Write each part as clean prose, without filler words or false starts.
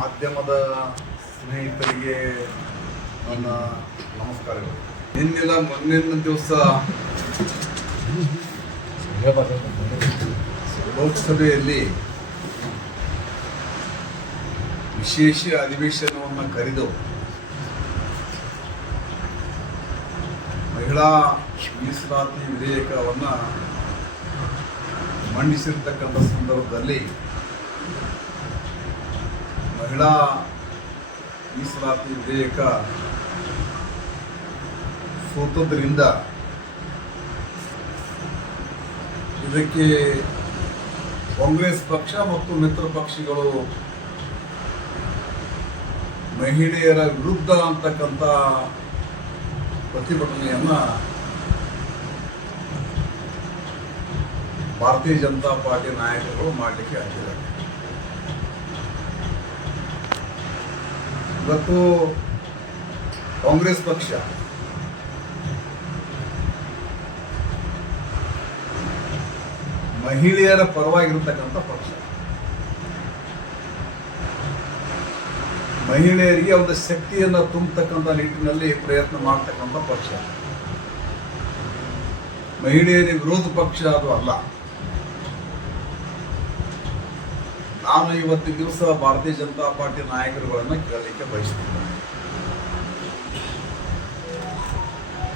ಮಾಧ್ಯಮದ ಸ್ನೇಹಿತರಿಗೆ ನನ್ನ ನಮಸ್ಕಾರಗಳು. ನಿನ್ನೆಲ್ಲ ಮೊನ್ನೆನ ದಿವಸ ಲೋಕಸಭೆಯಲ್ಲಿ ವಿಶೇಷ ಅಧಿವೇಶನವನ್ನು ಕರೆದು ಮಹಿಳಾ ಮೀಸಲಾತಿ ವಿಧೇಯಕವನ್ನು ಮಂಡಿಸಿರ್ತಕ್ಕಂಥ ಸಂದರ್ಭದಲ್ಲಿ ಮಹಿಳಾ ಮೀಸಲಾತಿ ವಿಧೇಯಕ ಸೋತದ್ರಿಂದ ಇದಕ್ಕೆ ಕಾಂಗ್ರೆಸ್ ಪಕ್ಷ ಮತ್ತು ಮಿತ್ರ ಪಕ್ಷಗಳು ಮಹಿಳೆಯರ ವಿರುದ್ಧ ಅಂತಕ್ಕಂಥ ಪ್ರತಿಭಟನೆಯನ್ನ ಭಾರತೀಯ ಜನತಾ ಪಾರ್ಟಿ ನಾಯಕರು ಮಾಡಲಿಕ್ಕೆ ಹಾಕಿದ್ದಾರೆ. ಇವತ್ತು ಕಾಂಗ್ರೆಸ್ ಪಕ್ಷ ಮಹಿಳೆಯರ ಪರವಾಗಿರತಕ್ಕಂಥ ಪಕ್ಷ, ಮಹಿಳೆಯರಿಗೆ ಒಂದು ಶಕ್ತಿಯನ್ನು ತುಂಬತಕ್ಕಂಥ ನಿಟ್ಟಿನಲ್ಲಿ ಪ್ರಯತ್ನ ಮಾಡತಕ್ಕಂಥ ಪಕ್ಷ, ಮಹಿಳೆಯರಿಗೆ ವಿರೋಧ ಪಕ್ಷ ಅದು ಅಲ್ಲ. ನಾನು ಇವತ್ತಿನ ದಿವಸ ಭಾರತೀಯ ಜನತಾ ಪಾರ್ಟಿ ನಾಯಕರುಗಳನ್ನು ಕೇಳಲಿಕ್ಕೆ ಬಯಸುತ್ತೇನೆ.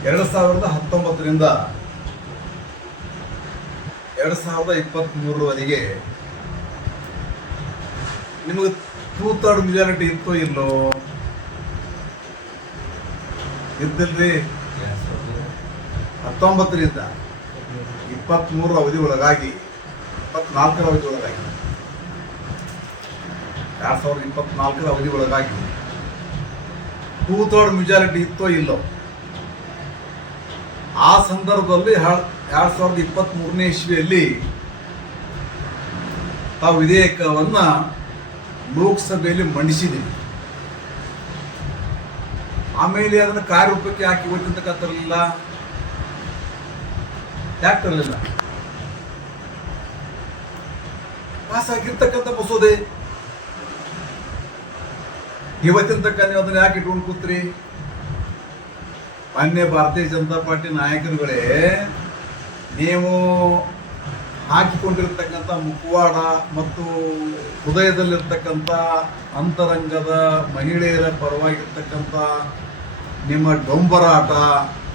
2019ರಿಂದ 2023ರವರೆಗೆ ನಿಮಗೆ 2/3 ಮೆಜಾರಿಟಿ ಇತ್ತೋ ಇಲ್ಲೋ? ಇದ್ದಿಲ್ರಿ. 19ರಿಂದ 23ರ ಅವಧಿ ಒಳಗಾಗಿ 24ರ ಅವಧಿ ಒಳಗಾಗಿ 2024ರ ಅವಧಿ ಒಳಗಾಗಿ 2/3 ಮೆಜಾರಿಟಿ ಇತ್ತೋ ಇಲ್ಲೋ? ಆ ಸಂದರ್ಭದಲ್ಲಿ 2023ನೇ ಇಸ್ವಿಯಲ್ಲಿ ಆ ವಿಧೇಯಕವನ್ನ ಲೋಕಸಭೆಯಲ್ಲಿ ಮಂಡಿಸಿದ್ದೀವಿ. ಆಮೇಲೆ ಅದನ್ನು ಕಾರ್ಯರೂಪಕ್ಕೆ ಹಾಕಿ ಇವತ್ತಿನ ತರಲಿಲ್ಲ. ಯಾಕೆ ತರಲಿಲ್ಲ? ಪಾಸ್ ಆಗಿರ್ತಕ್ಕಂಥ ಮಸೂದೆ ಇವತ್ತಿನ ತಕ್ಕ ನೀವು ಅದನ್ನ ಯಾಕೆ ಇಟ್ಕೊಂಡು ಕೂತ್ರಿ? ಮಾನ್ಯ ಭಾರತೀಯ ಜನತಾ ಪಾರ್ಟಿ ನಾಯಕರುಗಳೇ, ನೀವು ಹಾಕಿಕೊಂಡಿರ್ತಕ್ಕಂಥ ಮುಖವಾಡ ಮತ್ತು ಹೃದಯದಲ್ಲಿರ್ತಕ್ಕಂಥ ಅಂತರಂಗದ ಮಹಿಳೆಯರ ಪರವಾಗಿರ್ತಕ್ಕಂಥ ನಿಮ್ಮ ಡೊಂಬರಾಟ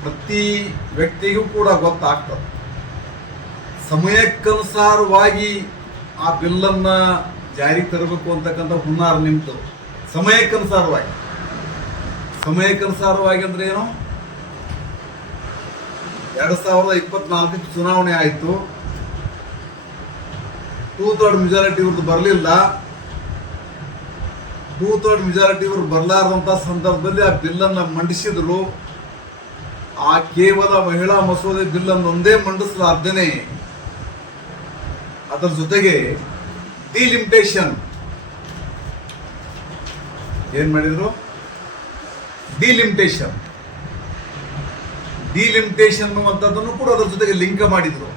ಪ್ರತಿ ವ್ಯಕ್ತಿಗೂ ಕೂಡ ಗೊತ್ತಾಗ್ತದೆ. ಸಮಯಕ್ಕನುಸಾರವಾಗಿ ಆ ಬಿಲ್ಲನ್ನು ಜಾರಿಗೆ ತರಬೇಕು ಅಂತಕ್ಕಂಥ ಹುನ್ನಾರ ನಿಂತು ಸಮಯಕ್ಕನುಸಾರವಾಗಿ ಅಂದ್ರೆ ಏನು? 2024 ಚುನಾವಣೆ ಆಯಿತು, 2/3 ಮೆಜಾರಿಟಿ ಇವ್ರದ್ದು ಬರಲಿಲ್ಲ. 2/3 ಮೆಜಾರಿಟಿ ಇವ್ರು ಬರಲಾರದಂಥ ಸಂದರ್ಭದಲ್ಲಿ ಆ ಬಿಲ್ಲನ್ನು ಮಂಡಿಸಿದ್ರು. ಆ ಕೇವಲ ಮಹಿಳಾ ಮಸೂದೆ ಬಿಲ್ಲನ್ನು ಒಂದೇ ಮಂಡಿಸಲಾರ್ದೇನೆ ಅದರ ಜೊತೆಗೆ ಡಿಲಿಮಿಟೇಷನ್ ಏನ್ ಮಾಡಿದ್ರು? ಡಿಲಿಮಿಟೇಷನ್ ಅನ್ನುವಂಥದ್ದನ್ನು ಕೂಡ ಅದರ ಜೊತೆಗೆ ಲಿಂಕ್ ಮಾಡಿದ್ರು.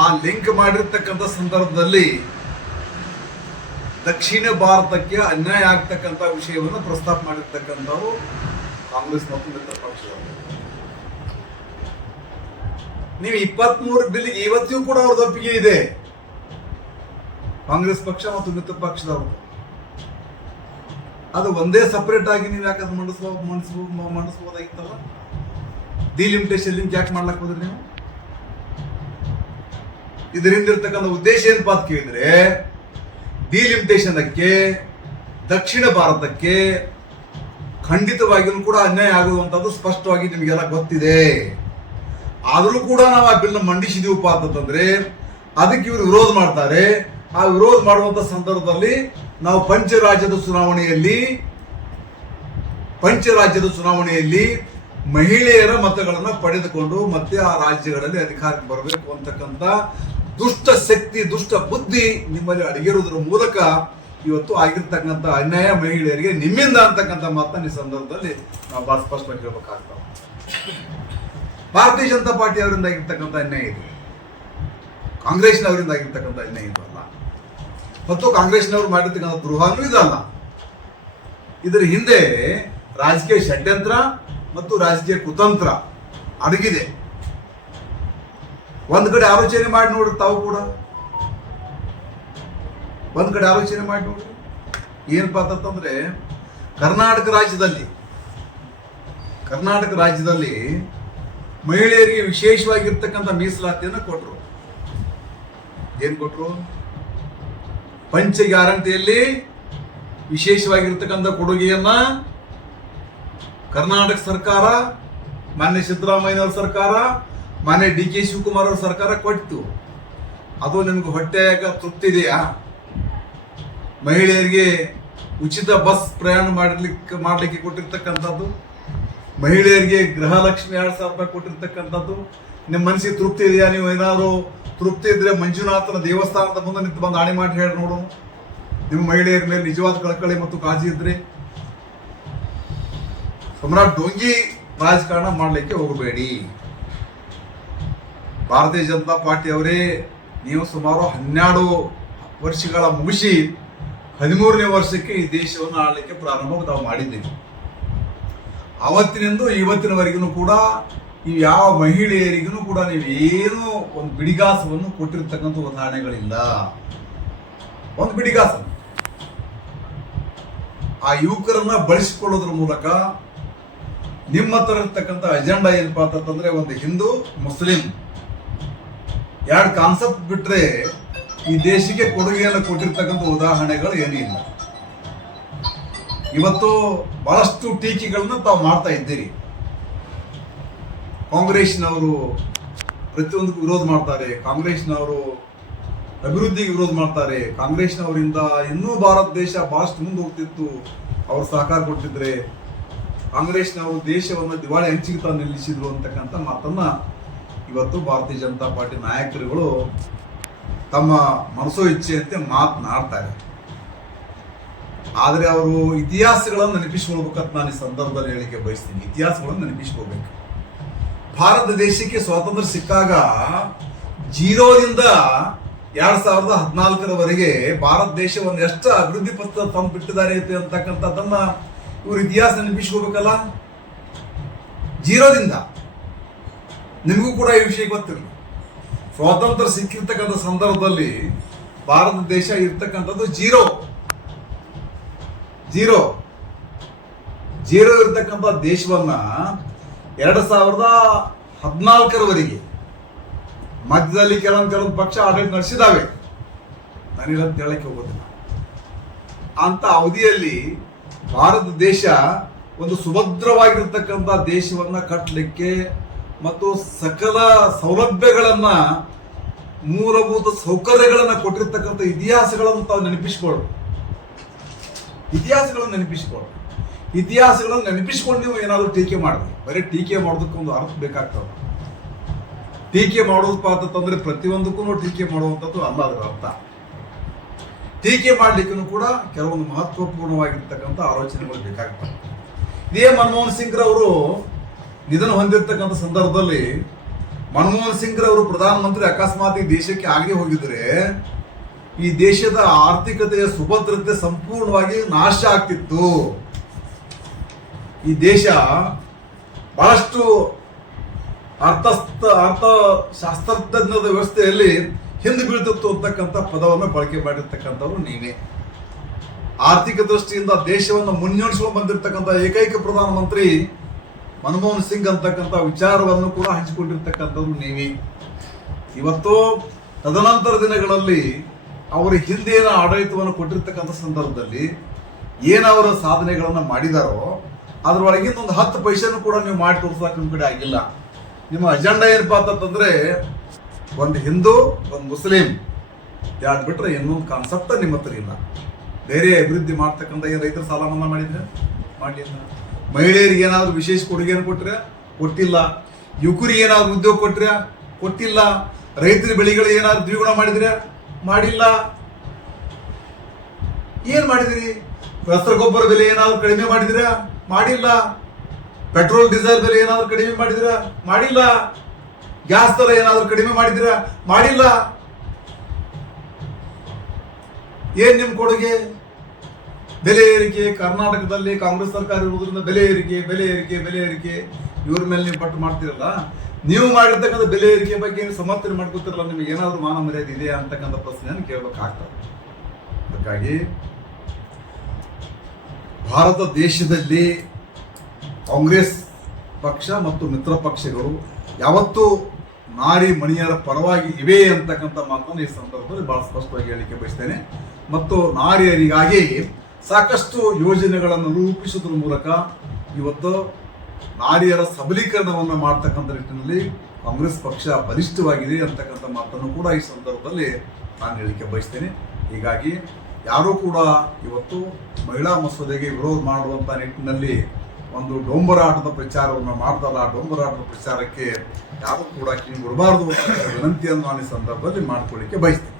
ಆ ಲಿಂಕ್ ಮಾಡಿರ್ತಕ್ಕಂಥ ಸಂದರ್ಭದಲ್ಲಿ ದಕ್ಷಿಣ ಭಾರತಕ್ಕೆ ಅನ್ಯಾಯ ಆಗ್ತಕ್ಕಂಥ ವಿಷಯವನ್ನು ಪ್ರಸ್ತಾಪ ಮಾಡಿರ್ತಕ್ಕಂಥವು ಕಾಂಗ್ರೆಸ್ ಮತ್ತು ಮಿತ್ರ ಪಕ್ಷಗಳು. ನೀವು 23 ಬಿಲ್ಗೆ ಇವತ್ತಿಗೂ ಕೂಡ ಅವ್ರದ್ದು ಒಪ್ಪಿಗೆ ಇದೆ, ಕಾಂಗ್ರೆಸ್ ಪಕ್ಷ ಮತ್ತು ಮಿತ್ರ ಪಕ್ಷದವರು. ಅದು ಒಂದೇ ಸಪರೇಟ್ ಆಗಿ ನೀವು ಯಾಕೆ ಅದು ಮಂಡಿಸಬಹುದಾಗಿತ್ತಲ್ಲ? ಡಿಲಿಮಿಟೇಷನ್ ಲಿಂಕ್ ಯಾಕೆ ಮಾಡ್ಲಕ್ ಹೋದ್ರಿ ನೀವು? ಇದರಿಂದ ಇರ್ತಕ್ಕಂಥ ಉದ್ದೇಶ ಏನಪ್ಪ ಅಂತ ಕೇಳಿದ್ರೆ, ಡಿಲಿಮಿಟೇಷನ್ಕ್ಕೆ ದಕ್ಷಿಣ ಭಾರತಕ್ಕೆ ಖಂಡಿತವಾಗಿಯೂ ಕೂಡ ಅನ್ಯಾಯ ಆಗುವಂಥದ್ದು ಸ್ಪಷ್ಟವಾಗಿ ನಿಮಗೆಲ್ಲ ಗೊತ್ತಿದೆ. ಆದರೂ ಕೂಡ ನಾವು ಆ ಬಿಲ್ ಮಂಡಿಸಿದೀವಪ್ಪ ಅಂತಂದ್ರೆ ಅದಕ್ಕೆ ಇವರು ವಿರೋಧ ಮಾಡ್ತಾರೆ. ಆ ವಿರೋಧ ಮಾಡುವಂತ ಸಂದರ್ಭದಲ್ಲಿ ನಾವು ಪಂಚರಾಜ್ಯದ ಚುನಾವಣೆಯಲ್ಲಿ ಪಂಚರಾಜ್ಯದ ಚುನಾವಣೆಯಲ್ಲಿ ಮಹಿಳೆಯರ ಮತಗಳನ್ನು ಪಡೆದುಕೊಂಡು ಮತ್ತೆ ಆ ರಾಜ್ಯಗಳಲ್ಲಿ ಅಧಿಕಾರಕ್ಕೆ ಬರಬೇಕು ಅಂತಕ್ಕಂಥ ದುಷ್ಟ ಶಕ್ತಿ, ದುಷ್ಟ ಬುದ್ಧಿ ನಿಮ್ಮಲ್ಲಿ ಅಡಗಿರುವುದರ ಮೂಲಕ ಇವತ್ತು ಆಗಿರ್ತಕ್ಕಂಥ ಅನ್ಯಾಯ ಮಹಿಳೆಯರಿಗೆ ನಿಮ್ಮಿಂದ ಅಂತಕ್ಕಂಥ ಮಾತನ್ನ ಈ ಸಂದರ್ಭದಲ್ಲಿ ನಾವು ಬಹಳ ಸ್ಪಷ್ಟವಾಗಿ ಹೇಳ್ಬೇಕಾಗ್ತದೆ. ಭಾರತೀಯ ಜನತಾ ಪಾರ್ಟಿ ಅವರಿಂದ ಆಗಿರ್ತಕ್ಕಂಥ ಅನ್ಯಾಯ ಇದು, ಕಾಂಗ್ರೆಸ್ನವರಿಂದ ಆಗಿರ್ತಕ್ಕಂಥ ಅನ್ಯಾಯ ಇದು ಅಲ್ಲ, ಮತ್ತು ಕಾಂಗ್ರೆಸ್ನವರು ಮಾಡಿರ್ತಕ್ಕಂಥ ದ್ರೋಹನೂ ಇದಲ್ಲ. ಇದರ ಹಿಂದೆ ರಾಜಕೀಯ ಷಡ್ಯಂತ್ರ ಮತ್ತು ರಾಜಕೀಯ ಕುತಂತ್ರ ಅಡಗಿದೆ. ಒಂದ್ ಕಡೆ ಆಲೋಚನೆ ಮಾಡಿ ನೋಡ್ರಿ, ತಾವು ಕೂಡ ಒಂದ್ ಕಡೆ ಆಲೋಚನೆ ಮಾಡಿ ನೋಡ್ರಿ. ಏನಪ್ಪಾ ಅಂತಂದ್ರೆ ಕರ್ನಾಟಕ ರಾಜ್ಯದಲ್ಲಿ ಮಹಿಳೆಯರಿಗೆ ವಿಶೇಷವಾಗಿರ್ತಕ್ಕಂಥ ಮೀಸಲಾತಿಯನ್ನು ಕೊಟ್ಟರು. ಏನ್ ಕೊಟ್ರು? ಪಂಚ ಗ್ಯಾರಂಟಿಯಲ್ಲಿ ವಿಶೇಷವಾಗಿರ್ತಕ್ಕಂಥ ಕೊಡುಗೆಯನ್ನ ಕರ್ನಾಟಕ ಸರ್ಕಾರ, ಮಾನ್ಯ ಸಿದ್ದರಾಮಯ್ಯನವರ ಸರ್ಕಾರ, ಮಾನ್ಯ DK ಶಿವಕುಮಾರ್ ಅವರ ಸರ್ಕಾರ ಕೊಟ್ಟು, ಅದು ನಿಮ್ಗೆ ಹೊಟ್ಟೆಯಾಗ ತೃಪ್ತಿ ಇದೆಯಾ? ಮಹಿಳೆಯರಿಗೆ ಉಚಿತ ಬಸ್ ಪ್ರಯಾಣ ಮಾಡ್ಲಿಕ್ಕೆ ಕೊಟ್ಟಿರ್ತಕ್ಕಂಥದ್ದು, ಮಹಿಳೆಯರಿಗೆ ಗೃಹಲಕ್ಷ್ಮಿ 2,000 ರೂಪಾಯಿ ಕೊಟ್ಟಿರ್ತಕ್ಕಂಥದ್ದು ನಿಮ್ಮ ಮನಸ್ಸಿಗೆ ತೃಪ್ತಿ ಇದೆಯಾ? ನೀವು ಏನಾದ್ರು ತೃಪ್ತಿ ಇದ್ರೆ ಮಂಜುನಾಥನ ದೇವಸ್ಥಾನದ ಮುಂದೆ ನಿಂತು ಬಂದು ಆಣೆ ಮಾಡಿ ಹೇಳಿ ನೋಡು, ನಿಮ್ಮ ಮಹಿಳೆಯರ ಮೇಲೆ ನಿಜವಾದ ಕಳಕಳಿ ಮತ್ತು ಕಾಳಜಿ ಇದ್ರೆ. ಸಮ್ರಾಟ್ ಡೋಂಗಿ ರಾಜಕಾರಣ ಮಾಡಲಿಕ್ಕೆ ಹೋಗಬೇಡಿ. ಭಾರತೀಯ ಜನತಾ ಪಾರ್ಟಿ ಅವರೇ, ನೀವು ಸುಮಾರು 12 ವರ್ಷಗಳ ಮುಗಿಸಿ 13ನೇ ವರ್ಷಕ್ಕೆ ಈ ದೇಶವನ್ನು ಆಳಲಿಕ್ಕೆ ಪ್ರಾರಂಭ ನಾವು ಮಾಡಿದ್ದೇವೆ. ಅವತ್ತಿನಿಂದ ಇವತ್ತಿನವರೆಗೂ ಕೂಡ ಈ ಯಾವ ಮಹಿಳೆಯರಿಗೂ ಕೂಡ ನೀವೇನು ಒಂದು ಬಿಡಿಗಾಸವನ್ನು ಕೊಟ್ಟಿರ್ತಕ್ಕಂಥ ಉದಾಹರಣೆಗಳಿಲ್ಲ. ಒಂದು ಬಿಡಿಗಾಸ ಆ ಯುವಕರನ್ನ ಬಳಸಿಕೊಳ್ಳೋದ್ರ ಮೂಲಕ ನಿಮ್ಮ ಹತ್ರ ಇರ್ತಕ್ಕಂಥ ಅಜೆಂಡಾ ಏನಪ್ಪಾ ಅಂತಂದ್ರೆ ಒಂದು ಹಿಂದೂ ಮುಸ್ಲಿಂ 2 ಕಾನ್ಸೆಪ್ಟ್ ಬಿಟ್ರೆ ಈ ದೇಶಕ್ಕೆ ಕೊಡುಗೆಯನ್ನು ಕೊಟ್ಟಿರ್ತಕ್ಕಂಥ ಉದಾಹರಣೆಗಳು ಏನಿಲ್ಲ. ಇವತ್ತು ಬಹಳಷ್ಟು ಟೀಕೆಗಳನ್ನ ತಾವು ಮಾಡ್ತಾ ಇದ್ದೀರಿ. ಕಾಂಗ್ರೆಸ್ನವರು ಪ್ರತಿಯೊಂದಕ್ಕೂ ವಿರೋಧ ಮಾಡ್ತಾರೆ, ಕಾಂಗ್ರೆಸ್ನವರು ಅಭಿವೃದ್ಧಿಗೆ ವಿರೋಧ ಮಾಡ್ತಾರೆ, ಕಾಂಗ್ರೆಸ್ನವರಿಂದ ಇನ್ನೂ ಭಾರತ ದೇಶ ಬಹಳಷ್ಟು ಮುಂದೆ ಹೋಗ್ತಿತ್ತು ಅವರು ಸಹಕಾರ ಕೊಟ್ಟಿದ್ರೆ, ಕಾಂಗ್ರೆಸ್ನವರು ದೇಶವನ್ನು ದಿವಾಳಿ ಹಂಚಿಗೆ ನಿಲ್ಲಿಸಿದ್ರು ಅಂತಕ್ಕಂಥ ಮಾತನ್ನ ಇವತ್ತು ಭಾರತೀಯ ಜನತಾ ಪಾರ್ಟಿ ನಾಯಕರುಗಳು ತಮ್ಮ ಮನಸೋ ಇಚ್ಛೆಯಂತೆ ಮಾತನಾಡ್ತಾರೆ. ಆದರೆ ಅವರು ಇತಿಹಾಸಗಳನ್ನು ನೆನಪಿಸ್ಕೊಳ್ಬೇಕಂತ ನಾನು ಈ ಸಂದರ್ಭದಲ್ಲಿ ಹೇಳಿಕೆ ಬಯಸ್ತೀನಿ. ಇತಿಹಾಸಗಳನ್ನು ನೆನಪಿಸ್ಕೋಬೇಕು. ಭಾರತ ದೇಶಕ್ಕೆ ಸ್ವಾತಂತ್ರ್ಯ ಸಿಕ್ಕಾಗ 0ರಿಂದ 2014ರವರೆಗೆ ಭಾರತ ದೇಶವನ್ನು ಎಷ್ಟು ಅಭಿವೃದ್ಧಿ ಪಥ ತಂದು ಬಿಟ್ಟಿದ್ದಾರೆ ಅಂತಕ್ಕಂಥದ್ದನ್ನ ಇವರು ಇತಿಹಾಸ ನೆನಪಿಸ್ಕೋಬೇಕಲ್ಲ. 0ದಿಂದ ನಿಮಗೂ ಕೂಡ ಈ ವಿಷಯ ಗೊತ್ತಿರಲಿ. ಸ್ವಾತಂತ್ರ್ಯ ಸಿಕ್ಕಿರ್ತಕ್ಕಂಥ ಸಂದರ್ಭದಲ್ಲಿ ಭಾರತ ದೇಶ ಇರ್ತಕ್ಕಂಥದ್ದು ಝೀರೋ ಇರ್ತಕ್ಕಂಥ ದೇಶವನ್ನ 2014ರವರೆಗೆ ಮಧ್ಯದಲ್ಲಿ ಕೆಲವೊಂದು ಪಕ್ಷ ಆಡಳಿತ ನಡೆಸಿದಾವೆ, ನಾನಿರಂತ ಹೇಳಕ್ಕೆ ಹೋಗೋದಿಲ್ಲ. ಅಂತ ಅವಧಿಯಲ್ಲಿ ಭಾರತ ದೇಶ ಒಂದು ಸುಭದ್ರವಾಗಿರ್ತಕ್ಕಂಥ ದೇಶವನ್ನ ಕಟ್ಟಲಿಕ್ಕೆ ಮತ್ತು ಸಕಲ ಸೌಲಭ್ಯಗಳನ್ನ, ಮೂಲಭೂತ ಸೌಕರ್ಯಗಳನ್ನ ಕೊಟ್ಟಿರ್ತಕ್ಕಂಥ ಇತಿಹಾಸಗಳನ್ನು ತಾವು ನೆನಪಿಸಿಕೊಳ್ಳಿ. ಇತಿಹಾಸಗಳನ್ನು ನೆನಪಿಸಿಕೊಂಡು ನೀವು ಏನಾದರೂ ಟೀಕೆ ಮಾಡಿದ್ರಿ. ಬರೀ ಟೀಕೆ ಮಾಡೋದಕ್ಕೊಂದು ಅರ್ಥ ಬೇಕಾಗ್ತದೆ. ಟೀಕೆ ಮಾಡೋದಪ್ಪ ಅಂತಂದ್ರೆ ಪ್ರತಿಯೊಂದಕ್ಕೂ ಟೀಕೆ ಮಾಡುವಂಥದ್ದು ಅಲ್ಲ ಅದರ ಅರ್ಥ. ಟೀಕೆ ಮಾಡ್ಲಿಕ್ಕೂ ಕೂಡ ಕೆಲವೊಂದು ಮಹತ್ವಪೂರ್ಣವಾಗಿರ್ತಕ್ಕಂಥ ಆಲೋಚನೆಗಳು ಬೇಕಾಗ್ತವೆ. ಇದೇ ಮನಮೋಹನ್ ಸಿಂಗ್ ರವರು ನಿಧನ ಹೊಂದಿರತಕ್ಕಂಥ ಸಂದರ್ಭದಲ್ಲಿ ಮನಮೋಹನ್ ಸಿಂಗ್ ರವರು ಪ್ರಧಾನಮಂತ್ರಿ ಅಕಸ್ಮಾತ್ ಈ ದೇಶಕ್ಕೆ ಆಗೇ ಹೋಗಿದ್ರೆ ಈ ದೇಶದ ಆರ್ಥಿಕತೆಯ ಸುಭದ್ರತೆ ಸಂಪೂರ್ಣವಾಗಿ ನಾಶ ಆಗ್ತಿತ್ತು. ಈ ದೇಶ ಬಹಳಷ್ಟು ಅರ್ಥಶಾಸ್ತ್ರಜ್ಞದ ವ್ಯವಸ್ಥೆಯಲ್ಲಿ ಹಿಂದೆ ಬೀಳ್ತಿತ್ತು ಅಂತಕ್ಕಂಥ ಪದವನ್ನು ಬಳಕೆ ಮಾಡಿರ್ತಕ್ಕಂಥವ್ರು ನೀವೇ. ಆರ್ಥಿಕ ದೃಷ್ಟಿಯಿಂದ ದೇಶವನ್ನು ಮುನ್ನಡೆಸ್ಕೊಂಡು ಬಂದಿರತಕ್ಕಂಥ ಏಕೈಕ ಪ್ರಧಾನಮಂತ್ರಿ ಮನಮೋಹನ್ ಸಿಂಗ್ ಅಂತಕ್ಕಂಥ ವಿಚಾರವನ್ನು ಕೂಡ ಹಂಚಿಕೊಂಡಿರ್ತಕ್ಕಂಥವ್ರು ನೀವೇ. ಇವತ್ತು ತದನಂತರ ದಿನಗಳಲ್ಲಿ ಅವರ ಹಿಂದಿನ ಆಡಳಿತವನ್ನು ಕೊಟ್ಟಿರ್ತಕ್ಕಂಥ ಸಂದರ್ಭದಲ್ಲಿ ಏನವರ ಸಾಧನೆಗಳನ್ನು ಮಾಡಿದಾರೋ ಅದರೊಳಗಿಂದ ಒಂದು 10 ಪೈಸೆನೂ ಕೂಡ ನೀವು ಮಾಡಿ ತೋರಿಸಕ್ಕೆ ನಿಮ್ಮ ಕಡೆ ಆಗಿಲ್ಲ. ನಿಮ್ಮ ಅಜೆಂಡಾ ಏನಪ್ಪಾ ಅಂತಂದ್ರೆ ಒಂದು ಹಿಂದೂ, ಒಂದು ಮುಸ್ಲಿಂ, ಯಾರು ಬಿಟ್ರೆ ಇನ್ನೊಂದು ಕಾನ್ಸೆಪ್ಟ್ ನಿಮ್ಮ ಹತ್ರ ಇಲ್ಲ. ಬೇರೆ ಅಭಿವೃದ್ಧಿ ಮಾಡ್ತಕ್ಕಂಥ ಏನು ರೈತರ ಸಾಲ ಮನ್ನಾ ಮಾಡಿದ್ರೆ ಮಾಡಲಿಲ್ಲ, ಮಹಿಳೆಯರಿಗೆ ಏನಾದರೂ ವಿಶೇಷ ಕೊಡುಗೆಯನ್ನು ಕೊಟ್ರೆ ಕೊಟ್ಟಿಲ್ಲ. ಯುವಕರಿಗೆ ಏನಾದ್ರು ಉದ್ಯೋಗ ಕೊಟ್ರೆ ಕೊಟ್ಟಿಲ್ಲ. ರೈತರ ಬೆಳೆಗಳು ಏನಾದ್ರು ದ್ವಿಗುಣ ಮಾಡಿದ್ರೆ ಮಾಡಿಲ್ಲ. ಏನ್ ಮಾಡಿದಿರಿ? ರಸಗೊಬ್ಬರ ಬೆಲೆ ಏನಾದ್ರು ಕಡಿಮೆ ಮಾಡಿದಿರಾ? ಮಾಡಿಲ್ಲ. ಪೆಟ್ರೋಲ್ ಡೀಸೆಲ್ ಬೆಲೆ ಏನಾದ್ರು ಕಡಿಮೆ ಮಾಡಿದಿರಾ? ಮಾಡಿಲ್ಲ. ಗ್ಯಾಸ್ ದರ ಏನಾದ್ರು ಕಡಿಮೆ ಮಾಡಿದಿರಾ? ಮಾಡಿಲ್ಲ. ಏನ್ ನಿಮ್ ಕೊಡುಗೆ? ಬೆಲೆ ಏರಿಕೆ. ಕರ್ನಾಟಕದಲ್ಲಿ ಕಾಂಗ್ರೆಸ್ ಸರ್ಕಾರ ಇರುವುದರಿಂದ ಬೆಲೆ ಏರಿಕೆ ಇವ್ರ ಮೇಲೆ ನೀವು ಪಟ್ಟು ಮಾಡ್ತಿರಲ್ಲ. ನೀವು ಮಾಡಿರ್ತಕ್ಕಂಥ ಬೆಲೆ ಏರಿಕೆ ಬಗ್ಗೆ ಸಮರ್ಥನೆ ಮಾಡ್ಕೊತಿರಲ್ಲ. ನಿಮಗೆ ಏನಾದ್ರು ಮಾನ ಮರ್ಯಾದೆ ಇದೆಯಾ ಅಂತಕ್ಕಂಥ ಪ್ರಶ್ನೆಯನ್ನು ಕೇಳಬೇಕಾಗ್ತದೆ. ಅದಕ್ಕಾಗಿ ಭಾರತ ದೇಶದಲ್ಲಿ ಕಾಂಗ್ರೆಸ್ ಪಕ್ಷ ಮತ್ತು ಮಿತ್ರ ಪಕ್ಷಗಳು ಯಾವತ್ತೂ ನಾರಿ ಮಣಿಯರ ಪರವಾಗಿ ಇವೆ ಅಂತಕ್ಕಂಥ ಮಾತನ್ನು ಈ ಸಂದರ್ಭದಲ್ಲಿ ಬಹಳ ಸ್ಪಷ್ಟವಾಗಿ ಹೇಳಿಕೆ ಬಯಸ್ತೇನೆ. ಮತ್ತು ನಾರಿಯರಿಗಾಗಿ ಸಾಕಷ್ಟು ಯೋಜನೆಗಳನ್ನು ರೂಪಿಸುವುದರ ಮೂಲಕ ಇವತ್ತು ನಾರಿಯರ ಸಬಲೀಕರಣವನ್ನು ಮಾಡ್ತಕ್ಕಂಥ ನಿಟ್ಟಿನಲ್ಲಿ ಕಾಂಗ್ರೆಸ್ ಪಕ್ಷ ಬಲಿಷ್ಠವಾಗಿದೆ ಅಂತಕ್ಕಂಥ ಮಾತನ್ನು ಕೂಡ ಈ ಸಂದರ್ಭದಲ್ಲಿ ನಾನು ಹೇಳಿಕೆ ಬಯಸ್ತೇನೆ. ಹೀಗಾಗಿ ಯಾರೂ ಕೂಡ ಇವತ್ತು ಮಹಿಳಾ ಮಸೂದೆಗೆ ವಿರೋಧ ಮಾಡುವಂಥ ನಿಟ್ಟಿನಲ್ಲಿ ಒಂದು ಡೊಂಬರಾಟದ ಪ್ರಚಾರವನ್ನು ಮಾಡ್ತಾರ. ಆ ಡೊಂಬರಾಟದ ಪ್ರಚಾರಕ್ಕೆ ಯಾರೂ ಕೂಡ ಕಿವಿ ಕೊಡಬಾರದು ಅಂತ ವಿನಂತಿಯನ್ನು ನಾನು ಈ ಸಂದರ್ಭದಲ್ಲಿ ಮಾಡ್ಕೊಳ್ಳಿಕ್ಕೆ ಬಯಸ್ತೇನೆ.